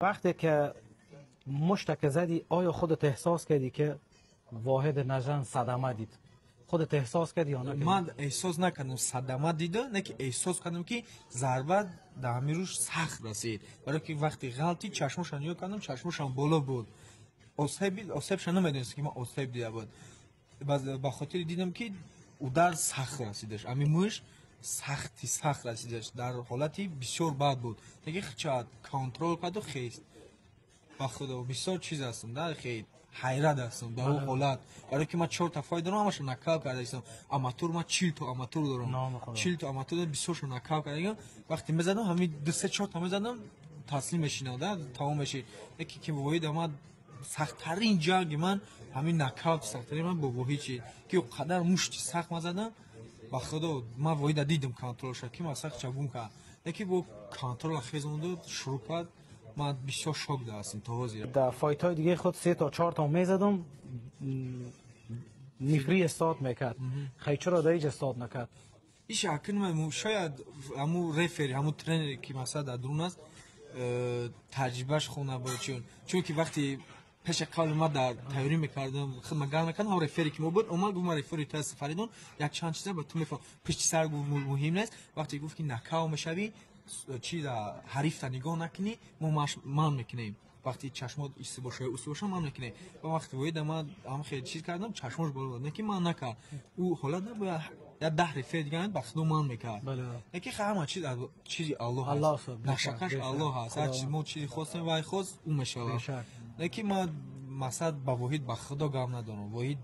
وقتی که مشتک زدی آیا خودت احساس کردی که واحد نژند صدمه دید؟ خودت احساس کردی یا نه؟ من احساس نکردم صدمه دیده، نه که احساس کردم که ضربه در روش سخت رسید، برای که وقتی غلطی چشمشان نگاه کردم چشمشان بالا بود. آسیبشان نمیدونست که من آسیب دیده بود. با خاطر دیدم که او در سخت رسیدش، امی موش سخت رسیدش، در حالتی بسیار بد بود. دیگه چقدر کنترل کرد و خیست. با خدا بسیار چیز هستم، در خیلی حیرت هستم در اون حالت، برای که من 4 تا فای دارم، همشون نکاو کرده هستم. آماتور من 40 تا آماتور دارم، 40 تا آماتور بسیارشون نکاو کرده. وقتی میزدم همین 2-3-4 تا میزدم تسلیم میشینه، تمام میشه. یکی که واحد اومد سخت‌ترین جنگ من همین نکاو، سخت‌ترین من با واحد چی که قدر مشتی سخت میزدم. با خدا من واحد دیدم کنترل شد که من سخت چگون کرد، یکی با کنترل خیزوند شروع کرد. من بسیار شوک هستم تا حاضر. در فایت های دیگه خود 3 تا 4 تا میزدم نفری استاد میکرد، خیلی چرا دیگه استاد نکرد؟ ایش اکنون من شاید همو رفری همو ترینری که مثلا در درون است تجربهش خونه بود، چون که وقتی پیش قبل ما در تئوری میکردم خدمتگار میکردم، هم رفری که ما بود اومد گفت ما رفری تست فریدون یک چند چیزا به تو میفهم پیش سر گفت مهم نیست. وقتی گفت که نکاو میشوی چیز حریف تا نگاه نکنی ما من میکنیم، وقتی چشمات ایسته باشه من میکنه. و وقتی وید من هم خیلی چیز کردم چشمش بالا بود، نه که من نکرد او حالا نه یا 10 رفیق دیگه بخدو من میکرد. بله نه که همه چیزی الله هست، نشکش الله هست، هر چیز ما چیزی خواستیم وای خواست او میشه. نه که ما مثلا با واحد بخدا گام ندارم، واحد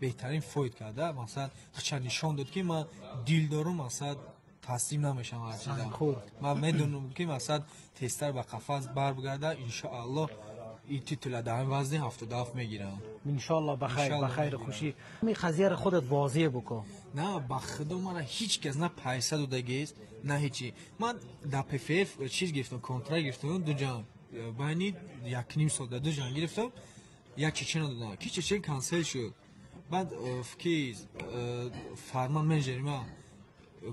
بهترین فایت کرده، مثلا چند نشان داد که من دیل دارم، مثلا تسلیم نمیشم هر چیزا. من میدونم که مثلا تستر با قفس بر بگرده ان شاء الله این تیتل در وزن 77 میگیرم ان شاء الله. بخیر خوشی می قضیه رو خودت واضح بکن. نه با خدا من هیچ کس نه پیسه داده است نه هیچی. من در پی اف چیز گرفتم، کنترکت گرفتم، 2 جنگ بینی 1.5 سال 2 جنگ گرفتم، یک چیچن دادن که چیچن کانسل شد. بعد فکیز فرمان منیجر ما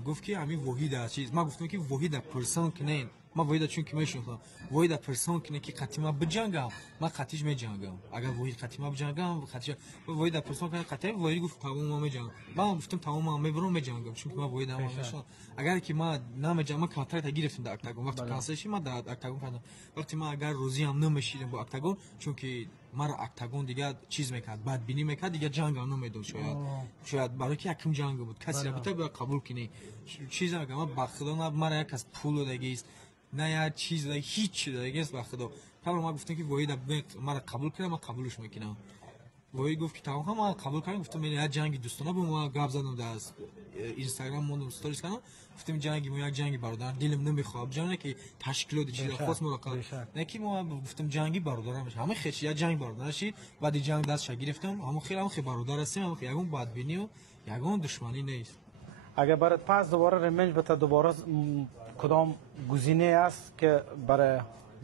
گفت که همین واحد از چیز، ما گفتم که واحد پرسون کنین، ما واحد چون که میشونم واحد پرسون کنه که قطعی ما بجنگم، ما قطعیش میجنگم. اگر واحد قطعی ما بجنگم قطعی واحد پرسون کنه قطعی واحد گفت تمام ما میجنگم. ما گفتم تمام ما میبرم میجنگم، چون که ما واحد ما میشونم. اگر که ما نمیجنگم کنترکت گرفتم در اکتاگون، وقتی کانسلش ما در اکتاگون کردم. وقتی ما اگر روزی هم نمیشیدم با اکتاگون، چون که مرا اکتاگون دیگه چیز میکرد، بدبینی میکرد، دیگه جنگ هم نمیداد. شاید برای که یکم جنگ بود کسی را بتونه قبول کنی چیزا میگم. من با خدا مرا یک از پول دیگه است نه یا چیز دیگه، هیچ دیگه است. با خدا قبل ما گفتم که واحد مرا قبول کنه، من قبولش میکنم. واحد گفت که تمام ما قبول کردیم. گفتم من یک جنگ دوستانه با ما گپ زدم در اینستاگرام موندم استوریز کردم، گفتم جنگی ما یک جنگی برادر دلم نمیخواد جنگ که تشکیلات چیزا خاص مراقب نه که ما گفتم جنگی برادرم همه خیلی یک جنگ برادر شید. بعد جنگ دست گرفتم، همون خیلی برادر هستیم، همون یگون بدبینی و یگون دشمنی نیست. اگر برات پس دوباره ریمنج بده، دوباره کدام گزینه است که برای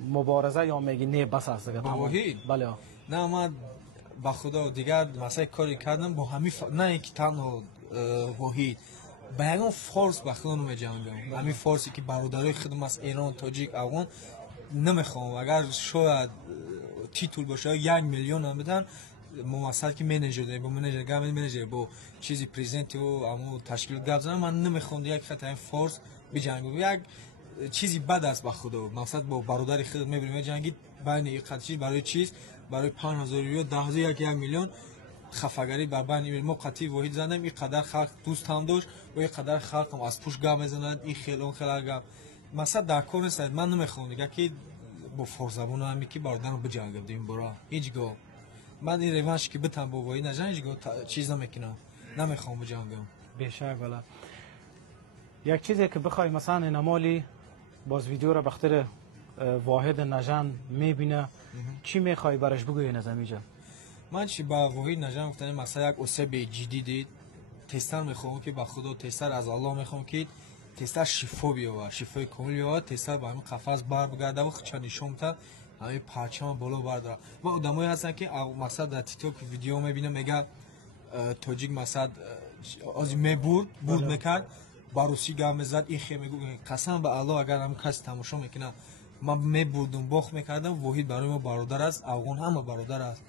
مبارزه یا میگی نه بس است دیگه تمام؟ بله نه من با خدا دیگر مثلا کاری کردم با همین نه اینکه تنها واحد با یگان فارس با خدا نمیجنگم. همین فارسی که برادرای خودم از ایران، تاجیک، افغان نمیخوام. اگر شاید تیتول باشه 1 میلیون هم بدن مواصل که منیجر داریم با منیجر گام منیجر با چیزی پرزنت و همو تشکیل گپ زدن، من نمیخوام یک خطای فورس بجنگم. یک چیزی بد است با خدا، مقصد با برادر خودت میبریم جنگید بین یک خطی برای چیز برای 5000 یورو 10000 1 میلیون خفگری بر بین ما قطعی واحد زدم. این قدر خلق دوست هم داشت و این قدر خلق هم از پوش گام میزنند. این خیلی اون خیلی گام مثلا در کور نیست. من نمیخوام دیگه که با فور زبون هم که برادرم بجنگم دیم برا هیچ گاه. من این روانش که بتم با واحد نجنگ چیز نمیکنم، نمیخوام بجنگم. بیشتر والا یک چیزی که بخوای مثلا نمالی باز ویدیو را بخاطر واحد نژند میبینه، چی میخوای برش بگویی نظامی جان؟ من چی با واحد نژند گفتم مثلا یک اصاب جدی دید تستر میخوام که با خدا تستر از الله میخوام که تستر شفا بیاوه، شفای کامل بیاوه. تستر با همین قفس بر بگرده و چند نشون تا همین پرچم بالا برداره. و آدمایی هستن که مثلا در تیک تاک ویدیو میبینم میگه تاجیک مثلا از میبرد میکرد باروسی گام زد این خیمه گو قسم به الله اگر هم کسی تماشا میکنه من میبردم باخت میکردم واحد برای ما برادر است افغان همه برادر است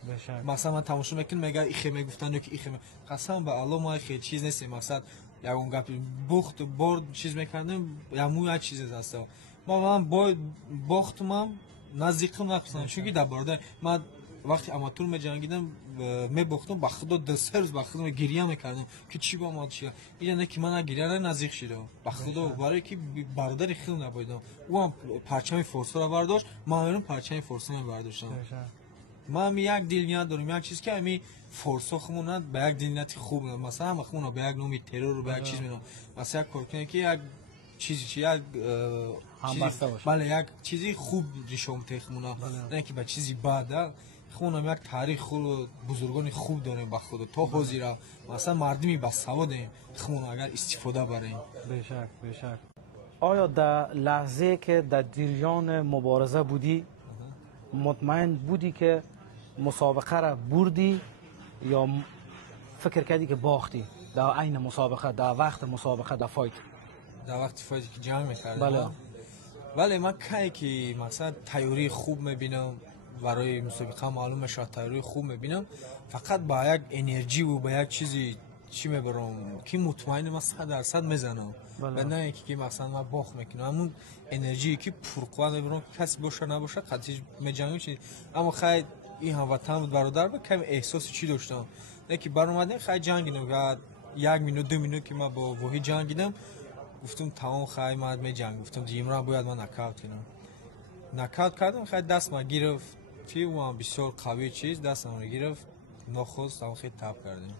مثلا من تماشا میکنم میگه ایخه میگفتن که ایخه قسم به الله ما خیلی چیز نیست مقصد یگون گپ باخت برد چیز میکردم یمو یک چیز است من باختم نزدیکم نقصان چون در برادر من وقتی آماتور می‌جنگیدم می‌باختم با خدا دو سه روز با خدا گریه می‌کردم که چی با ما چیه اینه که من گریه را نزدیک شدم با خدا برای که برادر خیلی نبودم او پرچم فورس را برداشت من پرچم فورس را برداشتم من یک دل نیت دارم یک چیز که همین فورس خمون به یک دل نیت خوب مثلا هم خمون به یک نوع ترور به یک چیز می‌نام مثلا کارکنی که یک چیزی یک بله یک چیزی خوب ریشم تخمونا نه که به چیزی بعد خونم یک تاریخ خوب بزرگان خوب داریم با خود تا حاضر مثلا مردمی با سوادیم خون اگر استفاده بریم بشک آیا در لحظه که در جریان مبارزه بودی مطمئن بودی که مسابقه را بردی یا فکر کردی که باختی در عین مسابقه در وقت مسابقه در فایت در وقت فایتی که جنگ میکردم ولی من که مثلا تیاری خوب میبینم برای مسابقه معلوم میشه تیاری خوب میبینم فقط با یک انرژی و با یک چیزی چی میبرم که مطمئن من 100% میزنم و نه اینکه که مثلا من باخت میکنم همون انرژی که پرقوت میبرم کسی باشه نباشه قطعی میجنگم چی اما خیلی این هموطن بود برادر با کم احساس چی داشتم نه که برآمدن خیلی جنگیدم و 1 مینوت 2 مینوت که من با وحی جنگیدم گفتم تمام خیلی مرد می جنگ گفتم دیگه امروز باید من نکاوت کنم نکاوت کردم خیلی دست ما گرفت فی و بسیار قوی چیز دست ما گرفت نخست هم خیلی تاب کردیم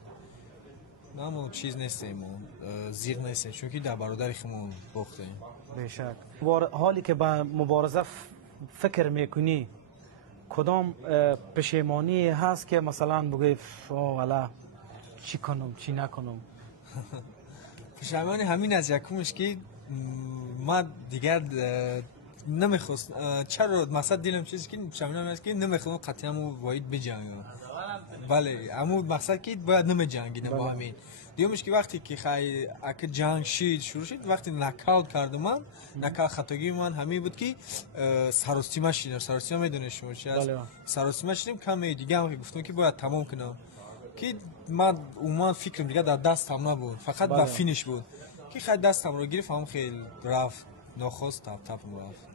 نه چیز نیستیم زیر نیستیم چون که در برادر خمون باختیم بشک حالی که به مبارزه فکر میکنی کدام پشیمانی هست که مثلا بگی والا چی کنم چی نکنم پشیمانی همین از یکمش که ما دیگر نمیخواست چرا مثلا دیدم چیزی که پشیمانی است که نمیخوام قطعا واحد بجنگم بله اما مقصد که باید نمیجنگیدم با همین دیومش که وقتی که خیلی اگه جنگ شروع شد وقتی نکاوت کردم من نکاوت خطاگی من همین بود که سراسیمه شدیم سراسیمه میدونه شما چی است سراسیمه شدیم کمی دیگه هم گفتم که باید تمام کنم که من فکرم دیگه در دستم نبود فقط با فینیش بود که خیلی دستم رو گرفت هم خیلی رفت نخواست تپ رفت